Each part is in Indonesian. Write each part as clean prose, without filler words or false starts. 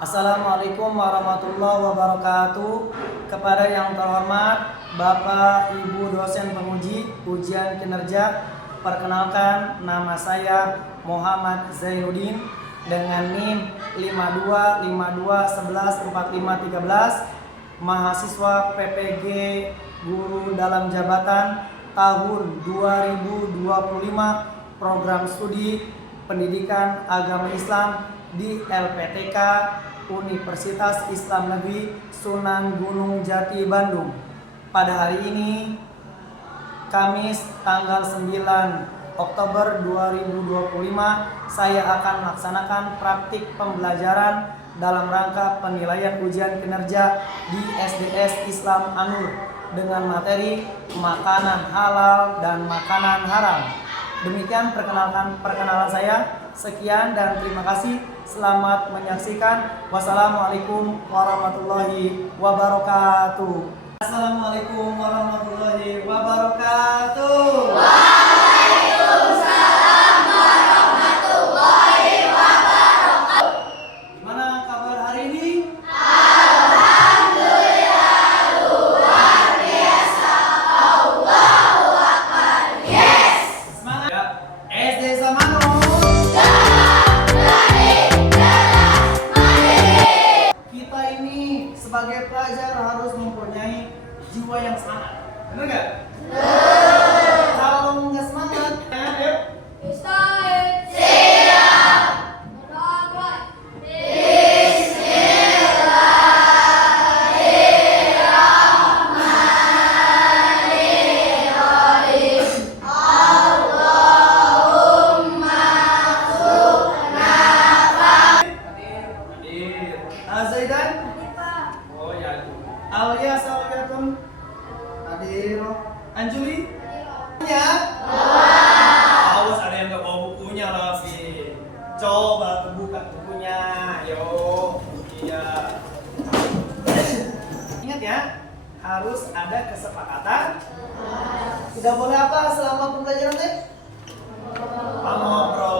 Assalamualaikum warahmatullahi wabarakatuh. Kepada yang terhormat Bapak Ibu dosen penguji ujian kinerja, perkenalkan nama saya Muhammad Zainuddin dengan NIM 5252114513, mahasiswa PPG Guru dalam Jabatan tahun 2025, program studi Pendidikan Agama Islam di LPTK Universitas Islam Negeri Sunan Gunung Jati, Bandung. Pada hari ini, Kamis tanggal 9 Oktober 2025, saya akan melaksanakan praktik pembelajaran dalam rangka penilaian ujian kinerja di SDS Islam Anur dengan materi makanan halal dan makanan haram. Demikian perkenalan saya. Sekian dan terima kasih. Selamat menyaksikan. Wassalamualaikum warahmatullahi wabarakatuh. Assalamualaikum warahmatullahi wabarakatuh. Waalaikumsalam warahmatullahi wabarakatuh. Gimana kabar hari ini? Alhamdulillah, luar biasa. Allahu Akbar. Yes. Semangat ya. SD Samano. Kita ini sebagai pelajar harus mempunyai jiwa yang semangat. Benar nggak? Kalau nggak semangat, ayo. Ustaz. Siap. Berangkat. Bismillahirrahmanirrahim. Allahumma suqna. Hadir. Azaidan? Oh ya. Alia Salawatun? Hadir. Anjuli? Ya. Awas ada yang nggak bawa bukunya lagi. Coba buka bukunya. Yo. Iya. Ingat ya, harus ada kesepakatan. Tidak boleh apa selama pembelajaran teh? Ngobrol.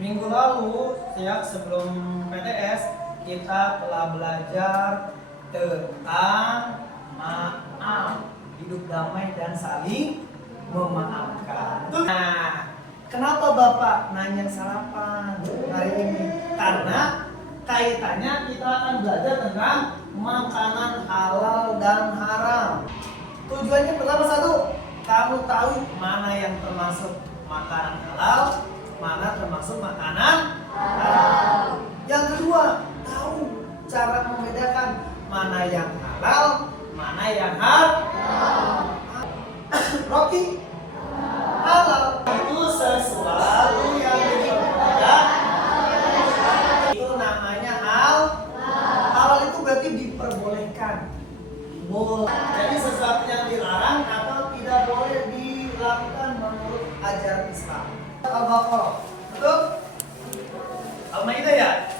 Minggu lalu ya, sebelum PTS kita telah belajar tentang maaf, hidup damai dan saling memaafkan. Nah, kenapa Bapak nanya sarapan hari ini? Karena kaitannya kita akan belajar tentang makanan halal dan haram. Tujuannya pertama satu, kamu tahu mana yang termasuk makanan halal, mana termasuk makanan haram. Yang kedua, tahu cara membedakan mana yang halal, mana yang haram. Rocky, halal itu sesuatu yang diperbolehkan. Itu namanya halal itu berarti diperbolehkan. Jadi sesuatu yang dilarang atau tidak boleh dilakukan menurut ajaran Islam. Al-Baqarah, betul? Al-Maidah ya?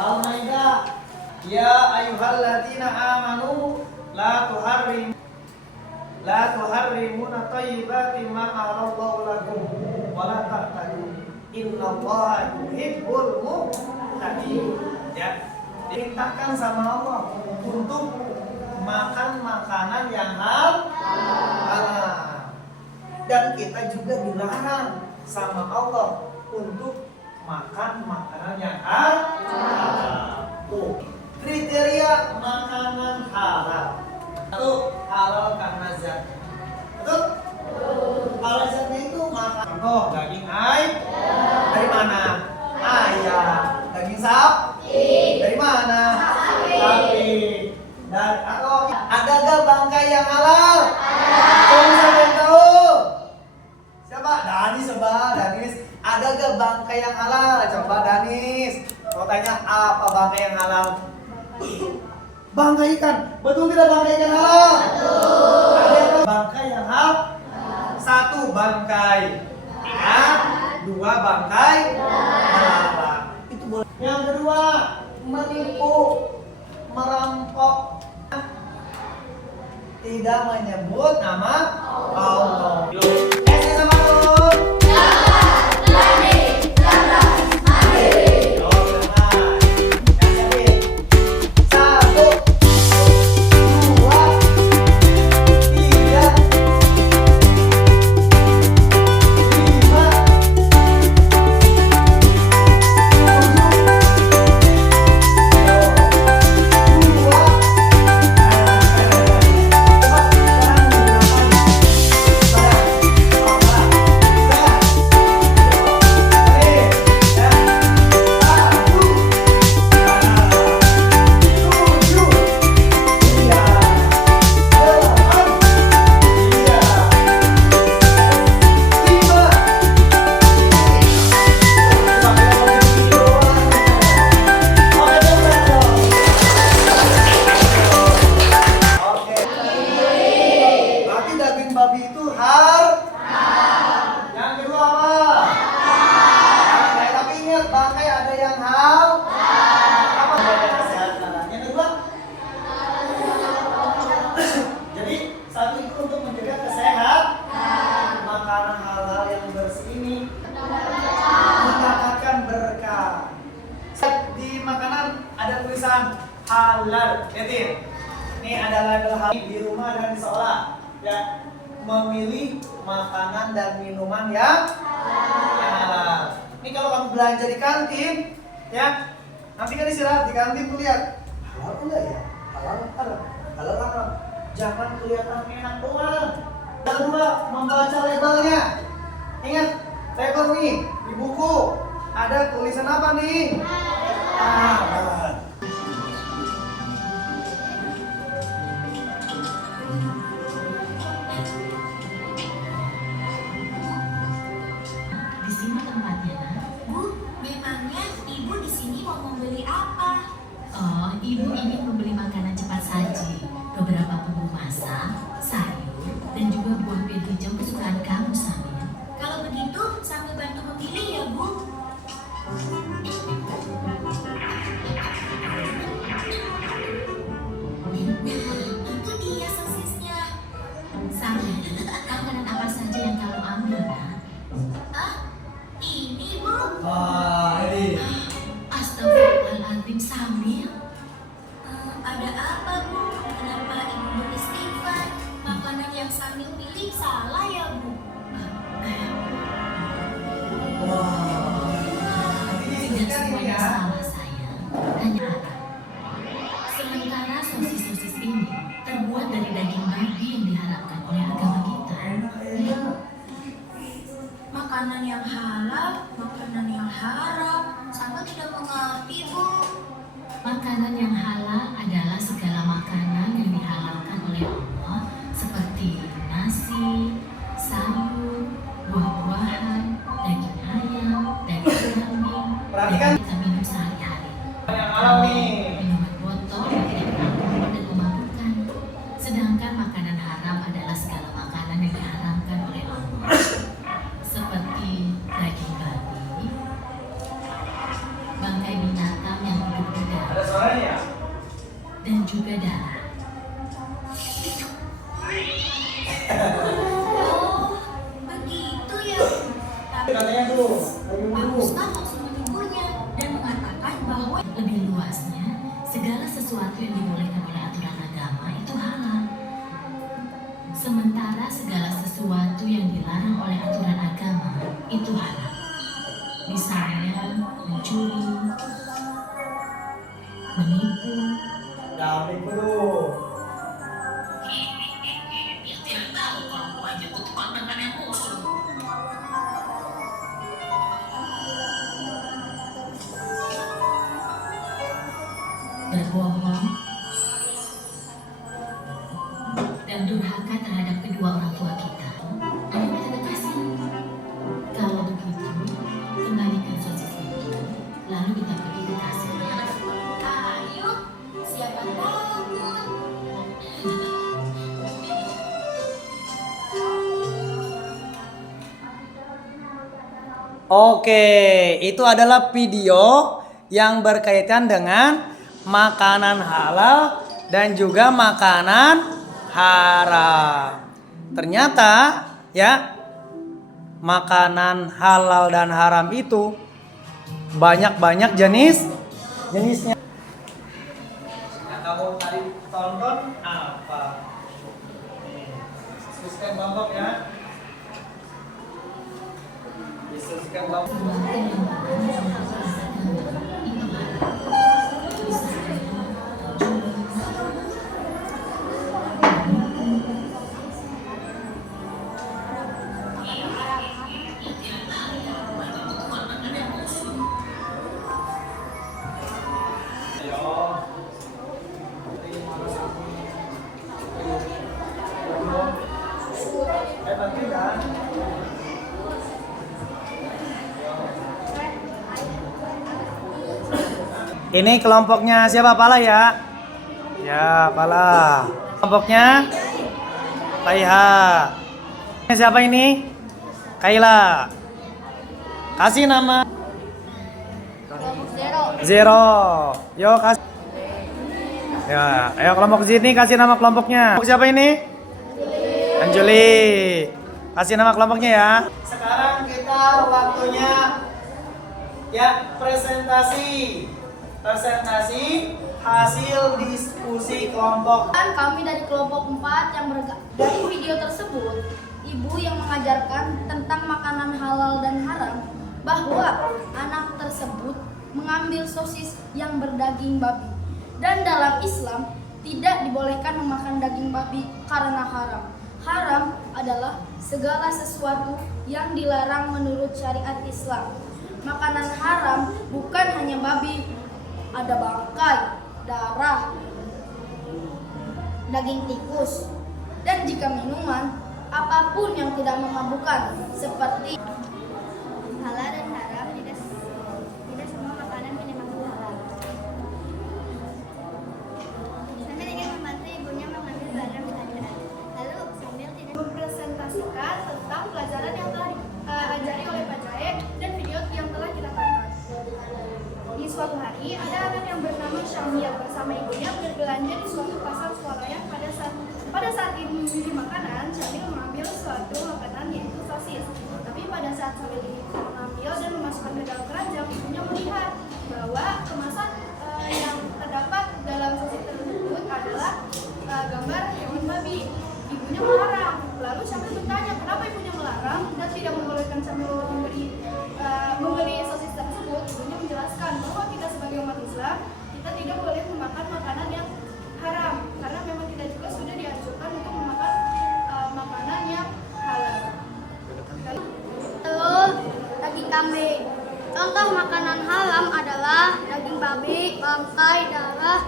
Al-Maidah. Ya ayyuhalladzina amanu la tuharrimuna thayyibati ma ahallallahu lakum wa la ta'tadu innallaha yuhibbul mu'tadin. Ya, diperintahkan sama Allah untuk makan makanan yang halal, dan kita juga dilarang sama Allah untuk makan makanan yang halal. Kriteria makanan halal. Satu, halal karena zat. Betul? Halal zatnya itu makan. Contoh, daging ayam. Dari mana? Ayam. Daging sapi. Dari mana? Sapi. Dan atau ada gak bangkai yang halal? Ada. Siapa yang tahu? Siapa? Danis. Ada gak bangkai yang halal? Coba Danis. Kalau tanya apa bangkai yang halal? Bangkai ikan. Betul tidak bangkai ikan halal? Betul. Ada bangkai yang halal? Satu bangkai ikan, dua bangkai halal. Itu boleh. Yang kedua, menipu, merampok, tidak menyebut nama Allah. Esi sama lu. Halal, Etin. Ini adalah hal di rumah dan di sekolah. Ya, memilih makanan dan minuman yang halal. Ini kalau kamu belanja di kantin, ya, nanti kan istirahat di kantin tuh lihat halal enggak ya? Halal haram, halal haram. Jangan kelihatan enak doang. Yang kedua, membaca labelnya. Ingat, label nih di buku ada tulisan apa nih? Halal. Di sini tempatnya, nak. Bu, memangnya ibu di sini mau membeli apa? Oh, ibu ingin membeli makanan cepat saji, beberapa bumbu masak, sayur, dan juga buah pil hijau kesukaan kamu, Samir. Kalau begitu, sambil bantu memilih ya, Bu. Nah, itu dia sosisnya. Samir, makanan apa saja yang kamu ambil, nak? Ah, ini, Bu. Ini. Astagfirullahaladzim, Samir. Ada apa, Bu? Kenapa ibu beristighfar? Makanan yang Samil pilih salah ya, Bu? Tidak semuanya salah, sayang. Hanya harap. Sementara sosis-sosis ini terbuat dari daging babi yang diharapkan oleh agama kita. Makanan yang halal, makanan yang haram. Samil tidak mengerti, Bu. Makanan yang halal adalah segala makanan yang dihalalkan oleh Allah seperti nasi, sayur, buah-buahan, daging ayam, daging kambing, Perhatikan. dan kita minum sehari-hari. Yang halal nih. Minuman botol yang tidak beralkohol dan memabukkan. Sedangkan makanan haram adalah segala makanan yang diharamkan oleh Allah seperti daging babi, bangkai binatang yang hidup di darat, Ada suaranya ya? dan juga darah. Oh, begitu ya, Bu. Tapi Katanya tuh, Pak Ustaz langsung menegurnya dan mengatakan bahwa Lebih luasnya, segala sesuatu yang dibolehkan oleh aturan agama itu halal. Sementara segala sesuatu yang dilarang oleh aturan agama itu haram. Misalnya mencuri, menipu, Dami dulu. dia tidak tahu kalau buahnya itu makanan yang musuh. Berbohong dan durhaka terhadap kedua orang tua kita. Ayo kita kekasih. Kalau begitu, kembalikan sosis itu, lalu kita pergi ke kasir. ayo, siapa takut? Oke, itu adalah video yang berkaitan dengan makanan halal dan juga makanan haram. Ternyata ya, makanan halal dan haram itu banyak jenisnya. Yang kamu tadi tonton apa? Disebutkan kelompok ya. Disebutkan kelompok. Ini kelompoknya siapa? Pala ya? Ya, Pala. Kelompoknya Laiha. Ini siapa ini? Kaila. Kasih nama. Zero. Yo kasih. Ya, ayo kelompok sini kasih nama kelompoknya. Kelompok siapa ini? Anjali. Kasih nama kelompoknya ya. Sekarang kita waktunya ya presentasi hasil diskusi kelompok. Kami dari kelompok 4 yang dari video tersebut, ibu yang mengajarkan tentang makanan halal dan haram bahwa anak tersebut mengambil sosis yang berdaging babi. Dan dalam Islam tidak dibolehkan memakan daging babi karena haram. Haram adalah segala sesuatu yang dilarang menurut syariat Islam. Makanan haram bukan hanya babi, ada bangkai, darah, daging tikus, dan jika minuman, apapun yang tidak memabukkan seperti Halal dan haram tidak semua makanan minuman halal. Sambil ingin membantu ibunya mengambil barang belanjaan. Lalu sambil tidak mempresentasikan tentang pelajaran yang telah diajari oleh Pak Jae dan video yang telah kita tonton. Di suatu hari, ada anak yang bernama Syamil bersama ibunya berbelanja di suatu pasar swalayan. Pada saat ibu membeli makanan, Syamil mengambil suatu makanan yaitu sosis. Tapi pada saat Syamil mengambil dan memasukkan ke dalam keranjang, ibunya melihat bahwa kemasan yang terdapat dalam sosis tersebut adalah gambar hewan babi. Ibunya melarang. Lalu Syamil bertanya, kenapa ibunya melarang dan tidak membolehkan Syamil membeli sosis tersebut? Ibunya menjelaskan bahwa kita sebagai umat Islam, kita tidak boleh memakan makanan yang haram karena memang kita juga sudah dianjurkan untuk memakan makanan yang halal. telur, daging kambing. Contoh makanan haram adalah daging babi, bangkai, darah,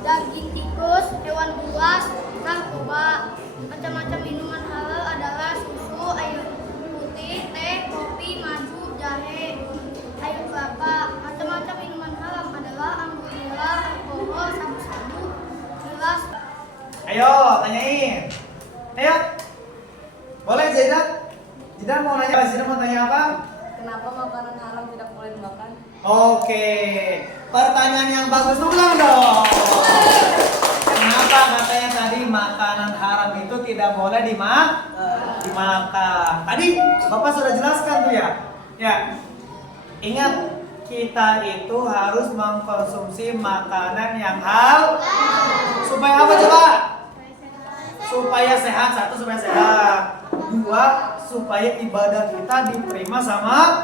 daging tikus, hewan buas, narkoba. Macam-macam minuman halal adalah susu, air putih, teh, kopi, madu, jahe, air kelapa. Macam-macam minuman haram adalah anggur mineral, alkohol, sabu-sabu, gelas. Ayo, tanyain. Ayo. Boleh Zaidan? Zaidan mau nanya, Zaidan mau tanya apa? Kenapa makanan haram tidak boleh dimakan? Oke. Pertanyaan yang bagus, ulang dong. Kenapa katanya tadi makanan haram itu tidak boleh dimakan? Tadi Bapak sudah jelaskan tuh ya. Ya. Ingat, kita itu harus mengkonsumsi makanan yang halal. Supaya apa coba? Supaya sehat. Satu, supaya sehat. Dua, supaya ibadah kita diterima sama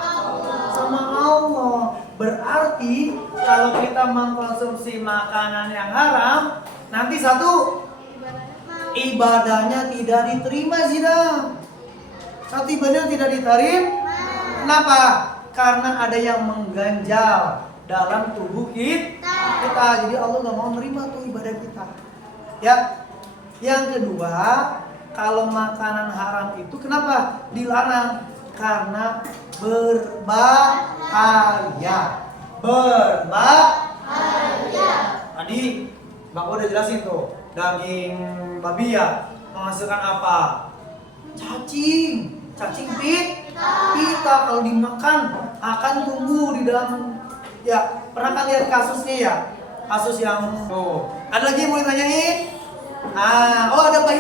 Allah. Berarti kalau kita mengkonsumsi makanan yang haram, nanti satu, ibadahnya tidak diterima Zida. Satu, ibadahnya tidak diterima. Kenapa? Karena ada yang mengganjal dalam tubuh kita. Jadi Allah gak mau menerima tuh ibadah kita. Ya. Yang kedua, kalau makanan haram itu kenapa dilarang? Karena berbahaya. Tadi Bapak udah jelasin tuh, daging babi ya menghasilkan apa? Cacing pita kalau dimakan akan tumbuh di dalam. Ya, pernah kan lihat kasusnya ya? Kasus yang tuh. Ada lagi yang mau ditanyain? Ada bayi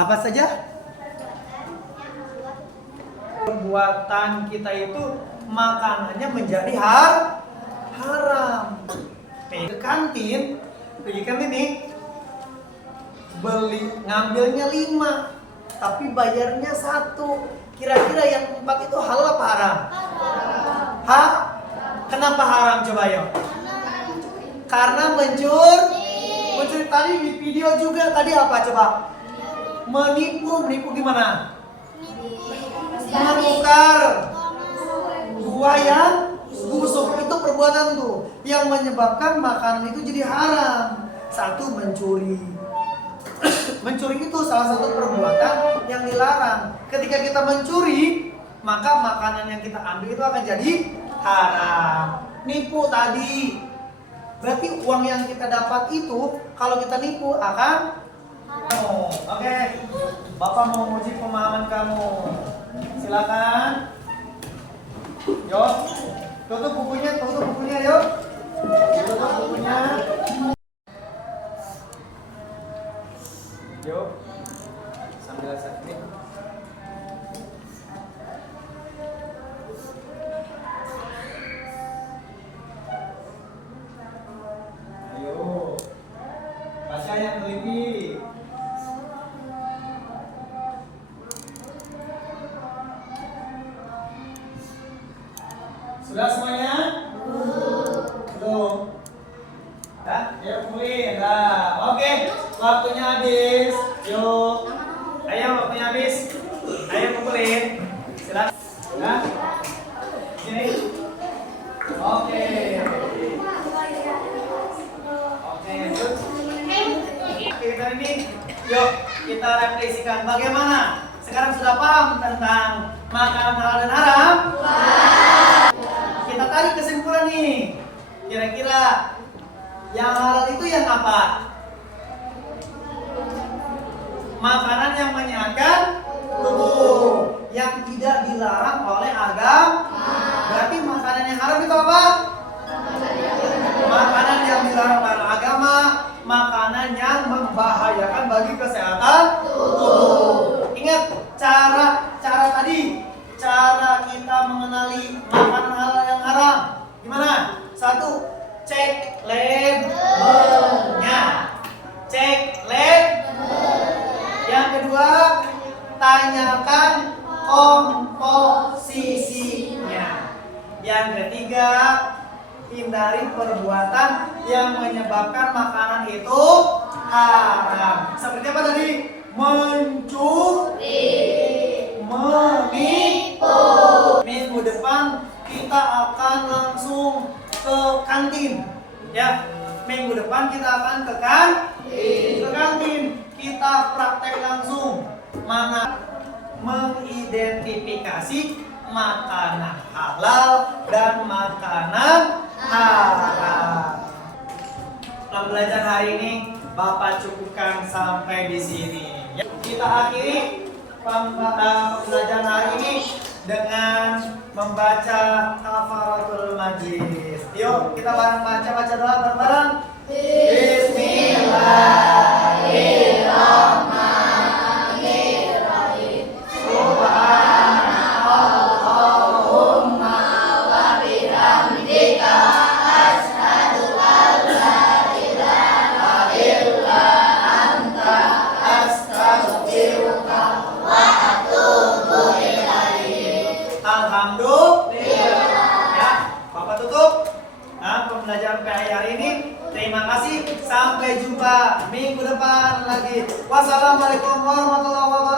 Apa saja? Perbuatan kita itu makanannya menjadi haram. Ke kantin nih, ngambilnya 5, tapi bayarnya 1. Kira-kira yang 4 itu halal apa haram? Haram. Kenapa haram coba yuk? Karena mencuri tadi di video juga tadi apa coba? Menipu gimana? Menukar buah yang busuk, itu perbuatan tuh yang menyebabkan makanan itu jadi haram. 1, mencuri. Mencuri itu salah satu perbuatan yang dilarang. Ketika kita mencuri, maka makanan yang kita ambil itu akan jadi haram. Nipu tadi, berarti uang yang kita dapat itu kalau kita nipu akan haram. Oke, Bapak mau uji pemahaman kamu. Silakan. Yuk, tutup bukunya yuk. Tutup bukunya. Yuk, sambil sakit. Ayo, baca yang teliti. Sudah semuanya? Belum. Ya, ya kumpulin. Nah, oke, waktunya habis. Yuk. Ayo waktunya habis. Ayo kumpulin. Silakan. Ya. Sini. Oke. Oke, yuk. Kita ini, yuk kita refleksikan bagaimana. Sekarang sudah paham tentang makanan halal dan haram? Kita tarik kesimpulan nih. Kira-kira yang halal itu yang apa? Makanan yang menyehatkan tubuh, yang tidak dilarang oleh agama. Berarti makanan yang haram itu apa? Makanan yang dilarang oleh agama, makanan yang membahayakan bagi kesehatan tubuh. Ingat cara tadi, cara kita mengenali makanan halal yang haram. Gimana? 1, cek labelnya. Cek label. Yang kedua, tanyakan komposisinya. Yang ketiga, hindari perbuatan yang menyebabkan makanan itu haram. Seperti apa tadi? Mencuri, menipu. Minggu depan kita akan langsung ke kantin. Ya, minggu depan kita akan ke kantin. Kita praktek langsung mana mengidentifikasi makanan halal dan makanan haram. Pembelajaran hari ini Bapak cukupkan sampai di sini. Kita akhiri pembelajaran hari ini dengan membaca Kafaratul Majlis. Yuk kita bareng baca doa bareng-bareng. Bismillahirrahmanirrahim. Subhanallahumma wa bihamdika asyhadu an la ilaha illa anta astaghfiruka wa atubu ilaik. Alhamdulillah. Ya, Bapak tutup. Nah, pembelajaran PAI hari ini. Terima kasih. Sampai jumpa minggu depan lagi. Wassalamualaikum warahmatullahi wabarakatuh.